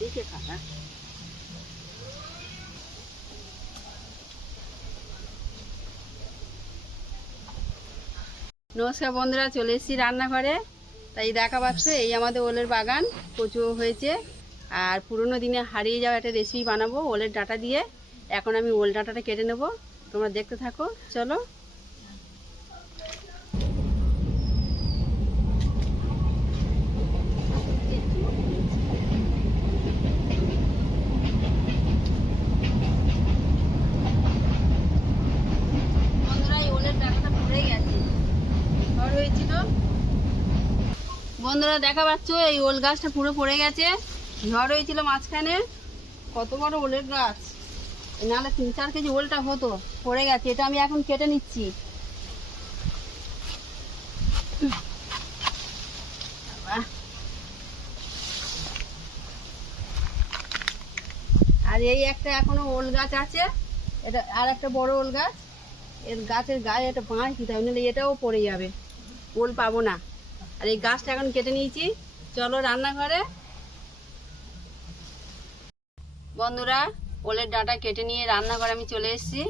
দেখে খা হ্যাঁ। নমস্কার বন্ধুরা, চলে এসেছি রান্নাঘরে। তাই দেখা পাচ্ছ এই আমাদের ওলের বাগান, কচু হয়েছে। আর পুরোনো দিনে হারিয়ে যাওয়া একটা রেসিপি বানাবো, ওলের ডাঁটা দিয়ে। এখন আমি ওল ডাঁটাটা কেটে নেব। তোমরা দেখতে থাকো, চলো বন্ধুরা এই ওলের ডাঁটাটা পড়ে গেছে ঝড় হয়েছিল। বন্ধুরা, দেখা পাচ্ছ, এই ওল গাছটা পুরো পড়ে গেছে। ঝড় হয়েছিল মাঝখানে। কত বড় ওলের গাছ। নাহলে তিন চার কেজি ওলটা হতো, পড়ে গেছে। এটা আমি এখন কেটে নিচ্ছি। আর এই একটা এখনও ওল গাছ আছে। এটা আর একটা বড় ওল গাছ। এর গাছের গায়ে একটা বাঁশ দিতে হবে, নাহলে এটাও পড়ে যাবে। ওল পাবো না। আর এই গাছটা এখন কেটে নিয়েছি। চলো রান্নাঘরে। বন্ধুরা, ওলের ডাঁটা কেটে নিয়ে রান্নাঘরে আমি চলে এসেছি।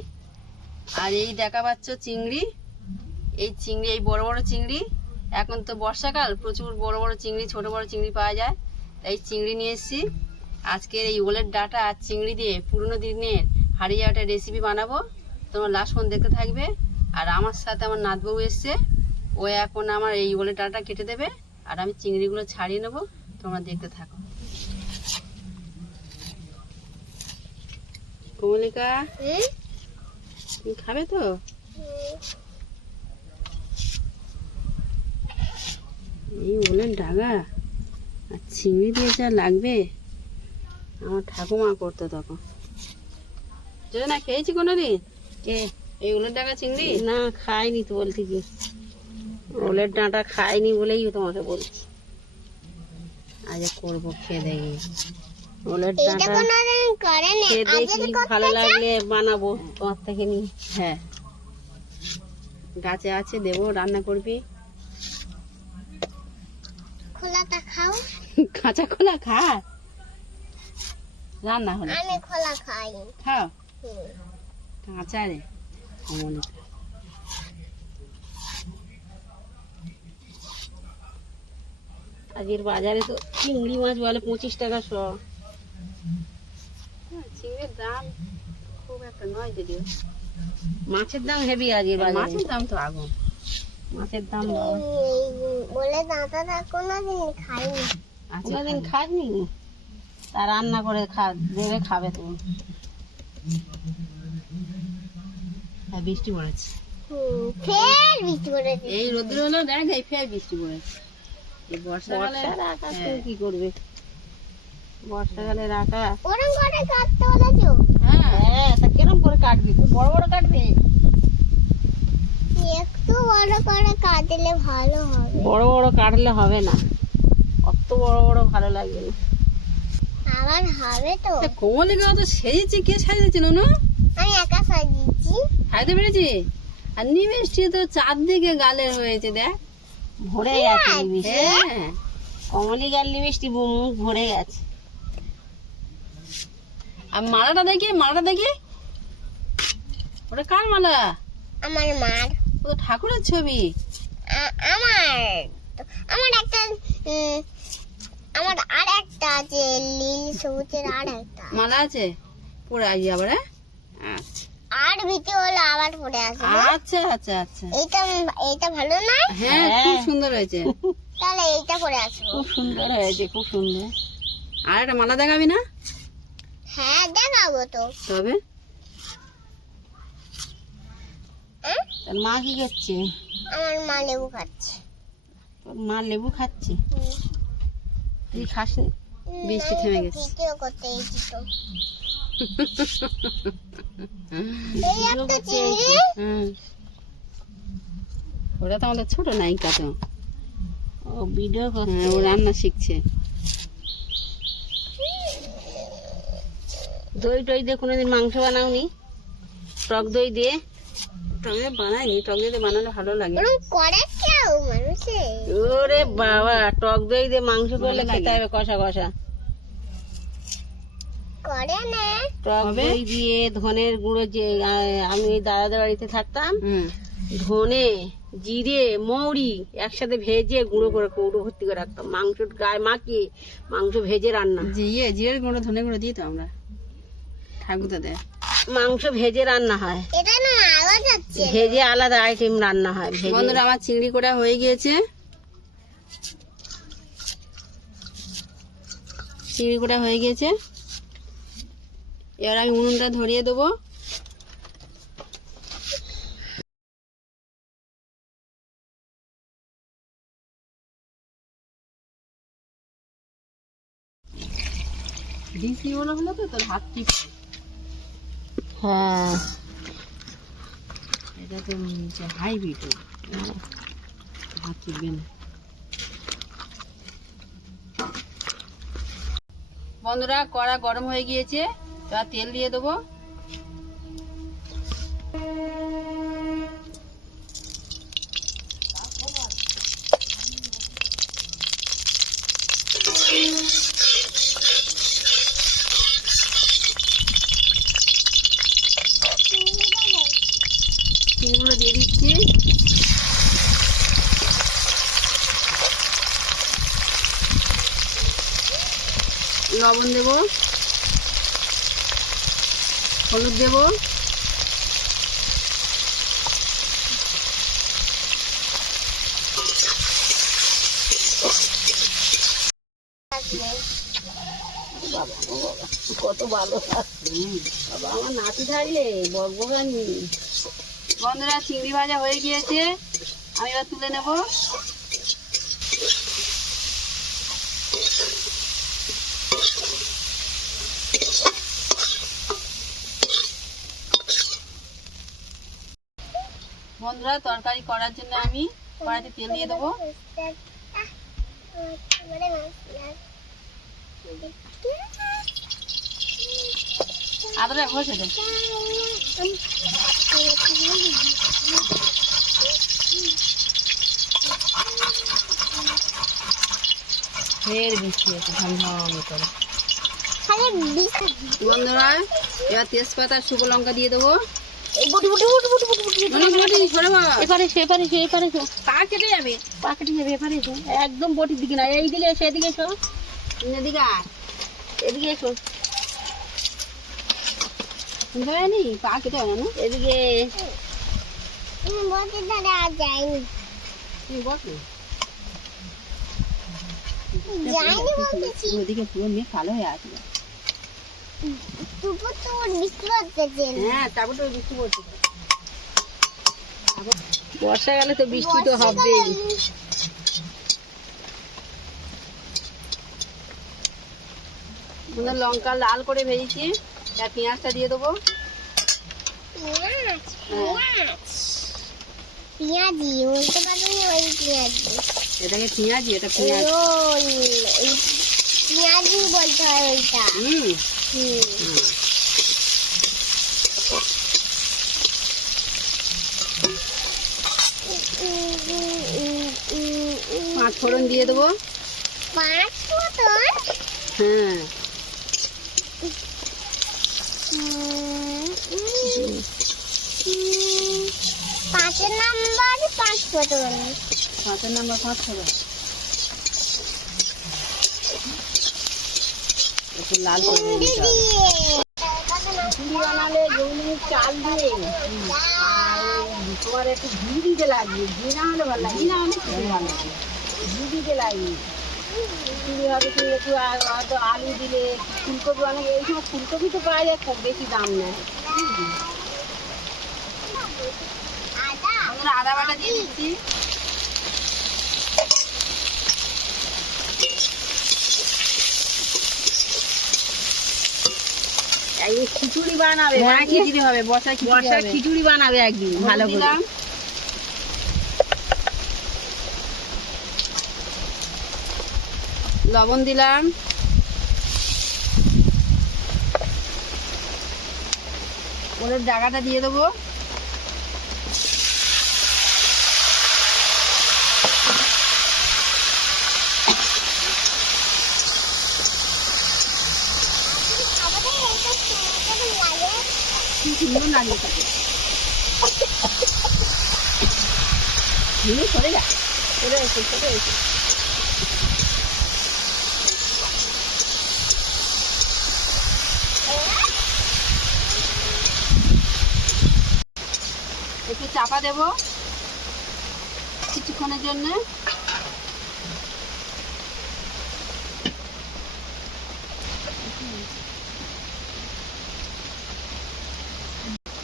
আর এই দেখা পাচ্ছ চিংড়ি। এই চিংড়ি, এই বড় বড় চিংড়ি। এখন তো বর্ষাকাল, প্রচুর বড় বড় চিংড়ি, ছোট বড় চিংড়ি পাওয়া যায়। তাই চিংড়ি নিয়ে এসেছি। আজকের এই ওলের ডাঁটা আর চিংড়ি দিয়ে পুরনো দিনের হারিয়ে যাওয়াটা রেসিপি বানাবো। তোমার লাস্ট ফোন দেখতে থাকবে। আর আমার সাথে আমার নাতবউ এসছে। ও এখন আমার এই ওলের ডাঁটা কেটে দেবে আর আমি চিংড়িগুলো ছাড়িয়ে নেব। তোমরা দেখতে থাকো। কমলিকা তুমি খাবে তো? এই ওলের ডাগা আর চিংড়ি দিয়ে যা লাগবে আমার ঠাকুমা করতো তখন। যদি না খেয়েছি কোনোদিন? কে? এই ওলের ডাগা চিংড়ি? না খাইনি তো বলতে কি। ওলের ডাঁটা খাইনি বলেই তোমাকে বলছি। আজ করব খেয়ে দেখি। ওলের ডাঁটা খেয়ে দেখি ভালো লাগলে বানাবো তোমার থেকে নি। হ্যাঁ। গাছে আছে দেবো রান্না করবি। খোলাটা খাও। কাঁচা খোলা খা। রান্না হলে। আমি খোলা খাই খাও। কাঁচা রে। অমনিকা আজকের বাজারে তো চিংড়ি মাছ বলে? পঁচিশ টাকা শ। হ্যাঁ, চিংড়ির দাম খুব একটা নয় যদিও। মাছের দাম হেভি আজকের বাজারে। মাছের দাম তো আগুন মাছের দাম বলে দাঁতাটা কোনোদিন খাইনি আচ্ছা, কোনোদিন খাসনি তা রান্না করে খা দেবে খাবে তুমি। হ্যাঁ বৃষ্টি পড়েছে। ফের বৃষ্টি দিল। এই রোদ্র হলো দেখ এই ফের বৃষ্টি পড়েছে। আকাশ হ্যাঁ। কি করবে? বর্ষাকালের আকাশ ওরম করে কাটতে বলেছ? হ্যাঁ তা কিরম করে কাটবি? তুই বড় বড় কাটবি? একটু বড় করে কাটলে ভালো হবে। বড় বড় কাটলে হবে না। অত বড় বড় ভালো লাগবে। না আবার হবে তো। কোমলিকা তো সেজেছে কে সাজিয়েছে নুনু? আমি একা সাজিয়েছি। পেরেছি? আর নিমিষ্টি তো চারদিকে গালে হয়েছে দেখ। ভরে গেছে হ্যাঁ কমলি গাল নিমিষ্টি মুখ ভরে গেছে। আর মালাটা দেখি মালাটা দেখি। ওটা কার মালা? আমার মার। ও তো ঠাকুরের ছবি। আমার। আমার একটা আমার আর একটা আছে নীল সবুজের আর একটা। মালা আছে? পরে আসি আবার হ্যাঁ? আচ্ছা। আর ভিতরে হলো আবার পড়ে আসবে। আচ্ছা আচ্ছা আচ্ছা। এইটা এইটা ভালো না? হ্যাঁ খুব সুন্দর হয়েছে। তাহলে এইটা পরে আসব। খুব সুন্দর হয়েছে খুব সুন্দর। আর একটা মালা দেখাবি না? হ্যাঁ দেখাবো তো। তবে? হ্যাঁ? তোর মা কি করছে আমার মা লেবু খাচ্ছে। তোর মা লেবু খাচ্ছে? তুই খাসনি? বৃষ্টি থেমে গেছে। ভিডিও করতে এসেছি তো। ওরা তো আমাদের ছোট নায়িকা তো। ও ভিডিও করছে। ও রান্না শিখছে। দই টই দিয়ে কোনোদিন মাংস বানাওনি? টক দই দিয়ে? টক দই বানাইনি টক দই দিয়ে বানালে ভালো লাগে। ওরে বাবা টক দই দিয়ে মাংস করলে খেতে হবে কষা কষা। করে না। টক? দই দিয়ে ধনের গুঁড়ো যে আমি ওই দাদাদের বাড়িতে থাকতাম। ধনে জিরে মৌরি একসাথে ভেজে গুঁড়ো করে কৌড়ো ভর্তি করে রাখতাম। মাংস গায়ে মাখিয়ে মাংস ভেজে রান্না। যে ইয়ে জিরের গুঁড়ো ধনে গুঁড়ো দিই তো আমরা। ঠাকুরদা দেয় মাংস ভেজে রান্না হয়। ভেজে আলাদা আইটেম রান্না হয় ভেজে। বন্ধুরা আমার চিংড়ি কোটা হয়ে গিয়েছে। চিংড়ি কোটা হয়ে গিয়েছে। এবার আমি উনুনটা ধরিয়ে দেবো। ডিসি মনে হলো তো তোর হাত টিপ। হ্যাঁ। এটা তো হাইব্রিড হাত টিপবে না। বন্ধুরা কড়া গরম হয়ে গিয়েছে। এবার তেল দিয়ে দেবো। দিয়ে দিচ্ছি। লবণ দেব। হলুদ দেব। কত ভালো বাবা, আমার নাতি থাকলে বকবকানি। বন্ধুরা, চিংড়ি ভাজা হয়ে গিয়েছে। আমি এবার তুলে নেব। বন্ধুরা তরকারি করার জন্য আমি কড়াইতে তেল দিয়ে দেবো। আদাটা ঘষে দে। ফের বৃষ্টি হচ্ছে ঝমঝম করে। বন্ধুরা এবার তেজপাতা শুকনো লঙ্কা দিয়ে দেবো। এদিকে ওদিকে পুরো মেয়ে কালো হয়ে আসবে বর্ষাকালে তো বৃষ্টি তো হবেই। লঙ্কা লাল করে ভেজেছি। আর পেঁয়াজটা দিয়ে দেবো। পেঁয়াজ? পেঁয়াজ? বলতে পারবি ওই পেঁয়াজি। এটাকে পেঁয়াজি এটা পেঁয়াজ। পেঁয়াজি বলতে হয় ওইটা। হুম। পাঁচ ফোড়ন দিয়ে দেবো। পাঁচ মতন হ্যাঁ। পাঁচের নাম্বার পাঁচ মতন পাঁচের নাম্বার পাঁচ ফোড়ন। একটু লাল করে চিংড়ি হবে। বানালে গৌলি চাল দিয়ে তোমার একটু ঘি দিতে লাগবে ঘি না হলে ভালো লাগে না হলে খিচুড়ি ভালো লাগে। ঘি দিতে লাগবে খিচুড়ি হবে তুমি একটু হয়তো আলু দিলে, ফুলকপি অনেক এই সময় ফুলকপি তো পাওয়া যায়, খুব বেশি দাম নেয় আমরা আদা বাটা দিয়ে দিচ্ছি। খিচুড়ি বানাবে হ্যাঁ খিচুড়ি হবে বর্ষা খিচুড়ি বর্ষার খিচুড়ি বানাবে একদিন ভালো করে। লবণ দিলাম। ওদের জায়গাটা দিয়ে দেবো খাবে লাগে কি সুন্দর লাগে তাকে ঝিঙে সরে যা একটু চাপা দেব। কিছুক্ষণের জন্য।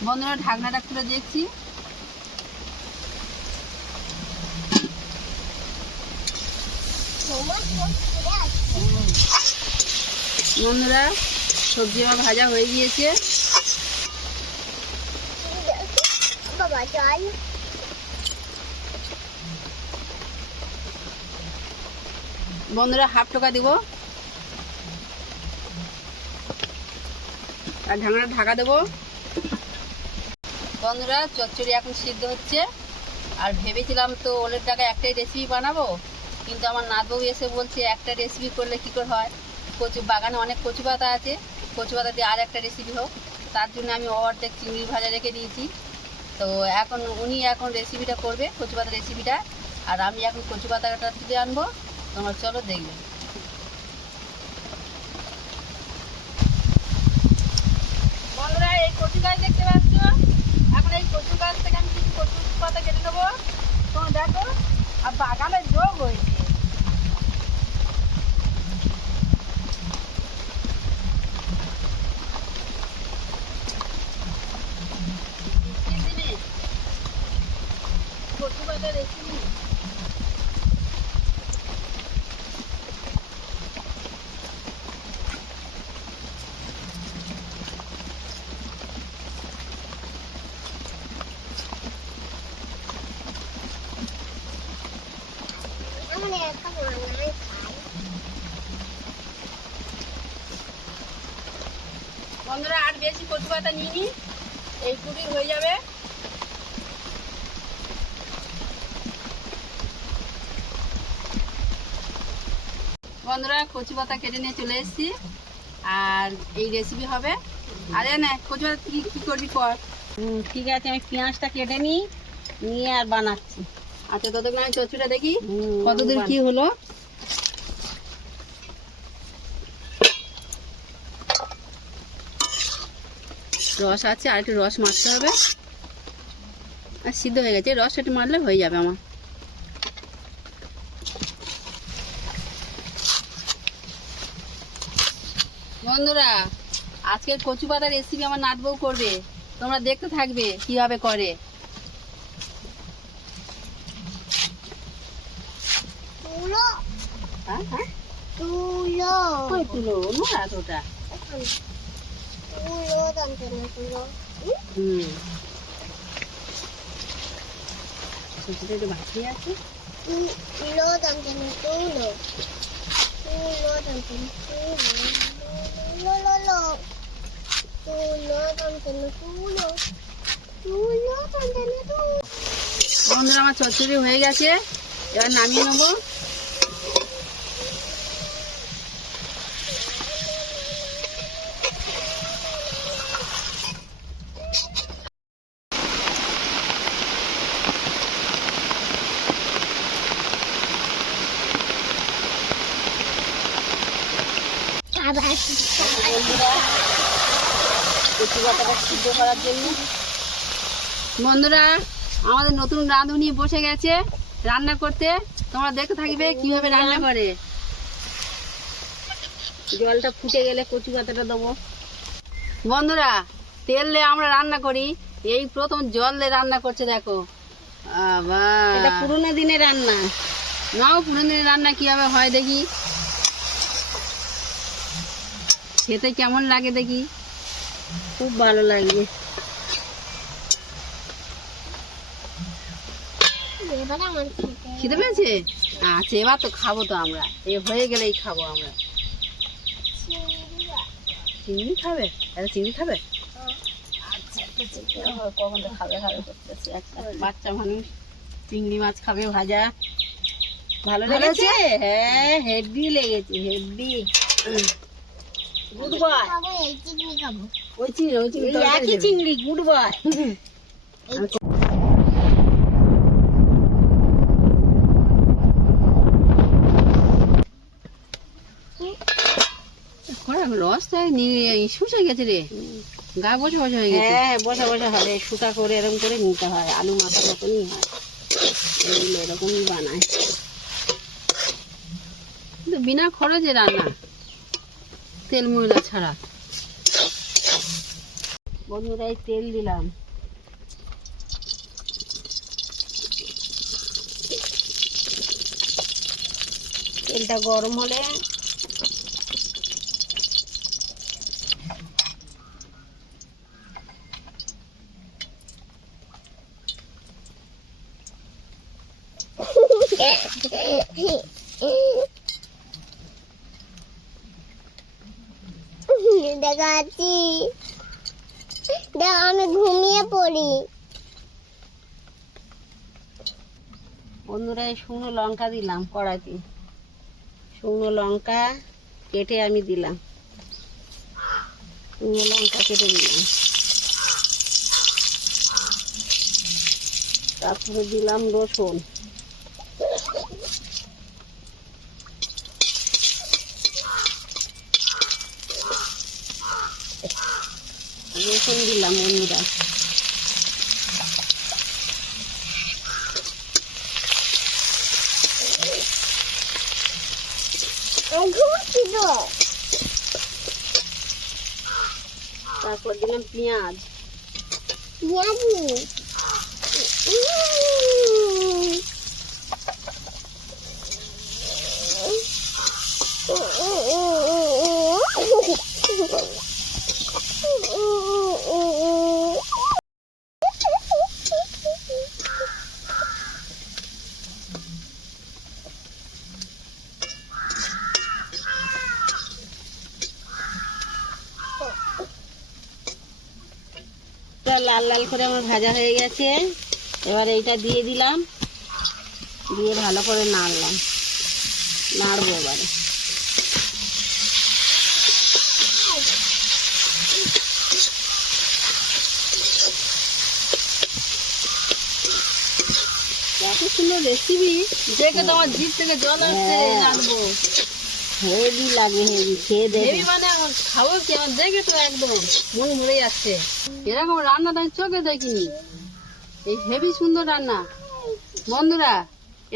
বন্ধুরা ঢাকনাটা খুলে দেখছি তোমার সবজি আছে বন্ধুরা সবজি আমার ভাজা হয়ে গিয়েছে। বন্ধুরা হাফ টোকা দিব। আর ঢাকনাটা ঢাকা দেবো। বন্ধুরা চচ্চড়ি এখন সিদ্ধ হচ্ছে। আর ভেবেছিলাম তো ওলের টাকা একটাই রেসিপি বানাবো কিন্তু আমার নাতবউ এসে বলছে একটা রেসিপি করলে কী করে হয়? কচু বাগানে অনেক কচু পাতা আছে। কচু পাতা দিয়ে আর একটা রেসিপি হোক। তার জন্য আমি অর্ধেক চিংড়ি ভাজা রেখে দিয়েছি। তো এখন উনি এখন রেসিপিটা করবে, কচু পাতা রেসিপিটা আর আমি এখন কচু পাতাটা তুলে আনব। তোমার চলো দেখবে। বন্ধুরা, এই কচু গাছ দেখতে পাচ্ছ? এই কচু গাছ থেকে আমি কচু পাতা কেটে নেব। দেখো, আর বাগানে যোগ হয়েছে বৃষ্টির দিনে কচু পাতা রেসিপি আমরা একটা বানাই খাই বন্ধুরা আর বেশি কচু পাতা নিইনি এইটুকুই হয়ে যাবে। বন্ধুরা কচু পাতা কেটে নিয়ে চলে এসেছি আর এই রেসিপি হবে। আরে না কচু পাতা কি কি করবি কর। ঠিক আছে আমি পেঁয়াজটা কেটে নিই নিয়ে আর বানাচ্ছি। আচ্ছা ততক্ষণ আমি চচুটা দেখি কতদূর কি হলো। রস আছে আর একটু রস মারতে হবে। আর সিদ্ধ হয়ে গেছে রস একটু মারলে হয়ে যাবে আমার। বন্ধুরা আজকের কচু পাতার রেসিপি আমার নাতবউ করবে। তোমরা দেখতে থাকবে কীভাবে করে। তুলো। হ্যাঁ হ্যাঁ। তোটা। তুলো হুম। সুচিটা একটু ভাসি আছে বন্ধুরা আমার চচ্চড়ি হয়ে গেছে। এবার নামিয়ে নেব আবার বন্ধুরা কচু পাতাটা সিদ্ধ করার জন্য। বন্ধুরা আমাদের নতুন রাঁধুনি বসে গেছে রান্না করতে। তোমরা দেখতে থাকবে কীভাবে রান্না করে। জলটা ফুটে গেলে কচু পাতাটা দেবো। বন্ধুরা তেল দিয়ে আমরা রান্না করি। এই প্রথম জল দিয়ে রান্না করছে দেখো। এটা পুরোনো দিনের রান্না। নাও পুরোনো দিনের রান্না কীভাবে হয় দেখি। খেতে কেমন লাগে দেখি। খুব ভালো লাগবে এবার আমার খেতে পেয়েছে? আচ্ছা এবার তো খাব তো আমরা। এ হয়ে গেলেই খাব আমরা। চিংড়ি খাবে? একটা চিংড়ি খাবে? একটা চিংড়ি ও, কখন তো খাবে খাবে করতেছে। বাচ্চা মানুষ চিংড়ি মাছ খাবে ভাজা। ভালো লেগেছে? হ্যাঁ হেভি লেগেছে হেভি। Good boy. এই চিংড়ি খাব। ওই চিংড়ি ওই চিংড়ি একই চিংড়ি গুড বয়। শুষে গেছে রে। গা বসে বসে হয়ে গেছে। হ্যাঁ বসে বসে হবে। শুকা করে এরকম করে নিতে হয়। আলু মতনই হয়। এগুলো এরকমই বানায়। কিন্তু বিনা খরচে রান্না। তেল ময়লা ছাড়া। বন্ধুরা এই তেল দিলাম। তেলটা গরম হলে দেখাচ্ছি দেখ আমি ঘুমিয়ে পড়ি বন্ধুরা শুকনো লঙ্কা দিলাম কড়াইতে। শুকনো লঙ্কা কেটে আমি দিলাম। শুকনো লঙ্কা কেটে দিলাম। তারপরে দিলাম রসুন। রসুন দিলাম বন্ধুরা আমি ঘুমোচ্ছি তো তারপর লাল করে আমার ভাজা হয়ে গেছে। এবার এইটা দিয়ে দিলাম। দিয়ে ভালো করে নাড়লাম। নাড়বো এবারে। এত সুন্দর রেসিপি দেখে তোমার জিভ থেকে জল আসছে হ্যাঁ। হেভি লাগে হেভি খেয়ে হেভি মানে আমার খাব কি আমার দেখে তো একদম মন ভরে যাচ্ছে। এরকম রান্না তো আমি চোখে দেখিনি। এই হেভি সুন্দর রান্না। বন্ধুরা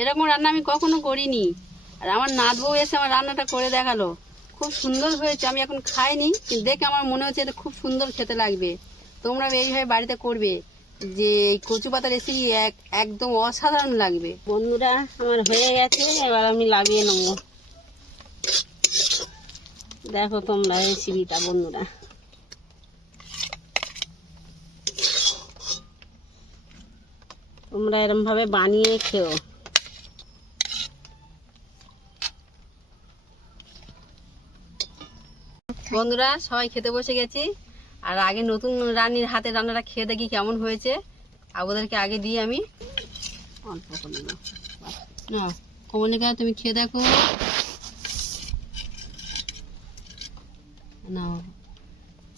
এরকম রান্না আমি কখনো করিনি। আর আমার নাত বউ এসে আমার রান্নাটা করে দেখাল। খুব সুন্দর হয়েছে আমি এখন খাইনি কিন্তু দেখে আমার মনে হচ্ছে এটা খুব সুন্দর খেতে লাগবে। তোমরা এইভাবে বাড়িতে করবে যে এই কচু পাতা রেসিপি এক একদম অসাধারণ লাগবে। বন্ধুরা আমার হয়ে গেছে এবার আমি লাগিয়ে নেব। দেখো তোমরা রেসিপিটা বন্ধুরা। তোমরা এরম ভাবে বানিয়ে খেও। বন্ধুরা, সবাই খেতে বসে গেছি। আর আগে নতুন রানীর হাতে রান্নাটা খেয়ে দেখি কেমন হয়েছে। আর ওদেরকে আগে দিই আমি। অল্প করে। না, কমলিকা, তুমি খেয়ে দেখো না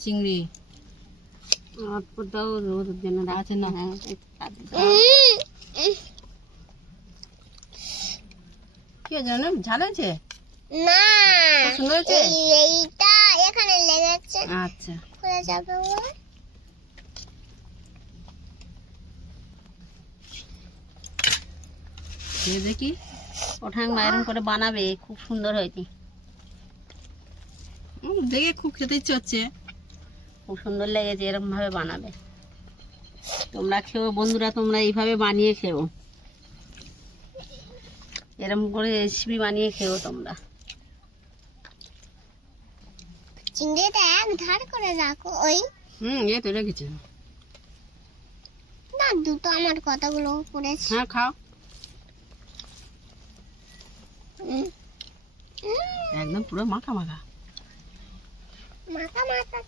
চিংড়ি। দাও জন্য। হ্যাঁ কি জানো? ঝাল হয়েছে? না। খুব সুন্দর হয়েছে? এই- এইটা এখানে লেগেছে। আচ্ছা। খুলে যাবে দেখি। ওঠাং এরম করে বানাবে খুব সুন্দর হয়েছে। দেখে খুব খেতে ইচ্ছে হচ্ছে। খুব সুন্দর লেগেছে এরকম ভাবে বানাবে। তোমরা খেও বন্ধুরা তোমরা এইভাবে বানিয়ে খেও। এরকম করে রেসিপি বানিয়ে খেও তোমরা। চিংড়িটা এক ধার করে রাখো ওই হুম এ তো রেখেছে। না দুটো আমার কথাগুলো পড়েছে হ্যাঁ খাও। একদম পুরো মাখা মাখা। কাটলে খাও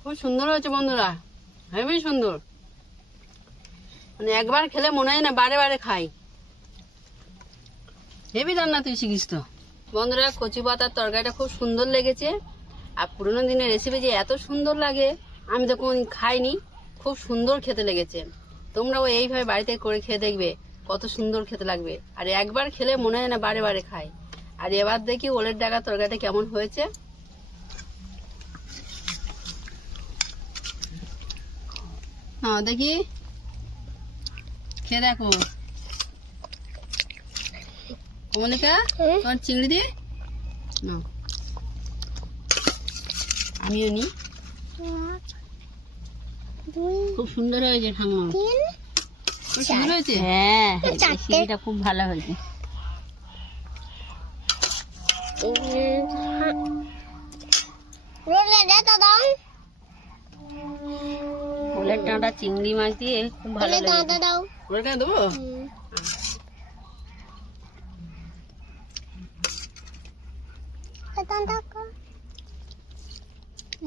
খুব সুন্দর হয়েছে বন্ধুরা হেবি সুন্দর। মানে একবার খেলে মনে হয় না বারে বারে খাই। হেবি রান্না তুই শিখিস তো। বন্ধুরা কচু পাতার তরকারিটা খুব সুন্দর লেগেছে। আর পুরোনো দিনের রেসিপি যে এত সুন্দর লাগে আমি তো কোন খাইনি খুব সুন্দর খেতে লেগেছে। তোমরাও এইভাবে বাড়িতে করে খেয়ে দেখবে কত সুন্দর খেতে লাগবে। আর একবার খেলে মনে হয় না বারে বারে খাই। আর এবার দেখি ওলের ডাকা তরকারিটা কেমন হয়েছে। হ্যাঁ দেখি। খেয়ে দেখো। কমলিকা তোমার চিংড়ি দিয়ে? আমিও নি খুব সুন্দর হয়েছে তিন খুব সুন্দর হয়েছে? হ্যাঁ। রেসিপিটা খুব ভালো হয়েছে। রোলে ডাঁটা চিংড়ি মাছ দিয়ে খুব ভালো লাগে। দাও। দেবো।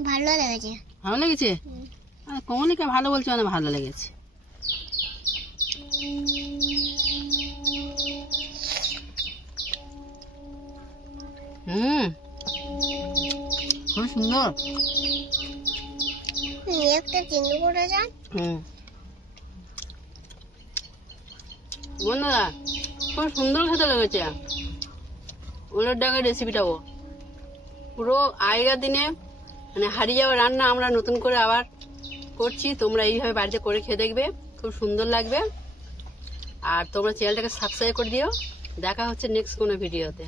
ভালো লেগেছে। ভালো লেগেছে? কমলিকা ভালো বলছে মানে ভালো লেগেছে। হুম। খুব সুন্দর। একটা চিনি করে যান। হুম। বন্ধুরা খুব সুন্দর খেতে লেগেছে। ওলের ডাকের রেসিপিটাও পুরো আগেকার দিনে মানে হারিয়ে যাওয়া রান্না আমরা নতুন করে আবার করছি। তোমরা এইভাবে বাড়িতে করে খেয়ে দেখবে খুব সুন্দর লাগবে। আর তোমরা চ্যানেলটাকে সাবস্ক্রাইব করে দিও। দেখা হচ্ছে নেক্সট কোনো ভিডিওতে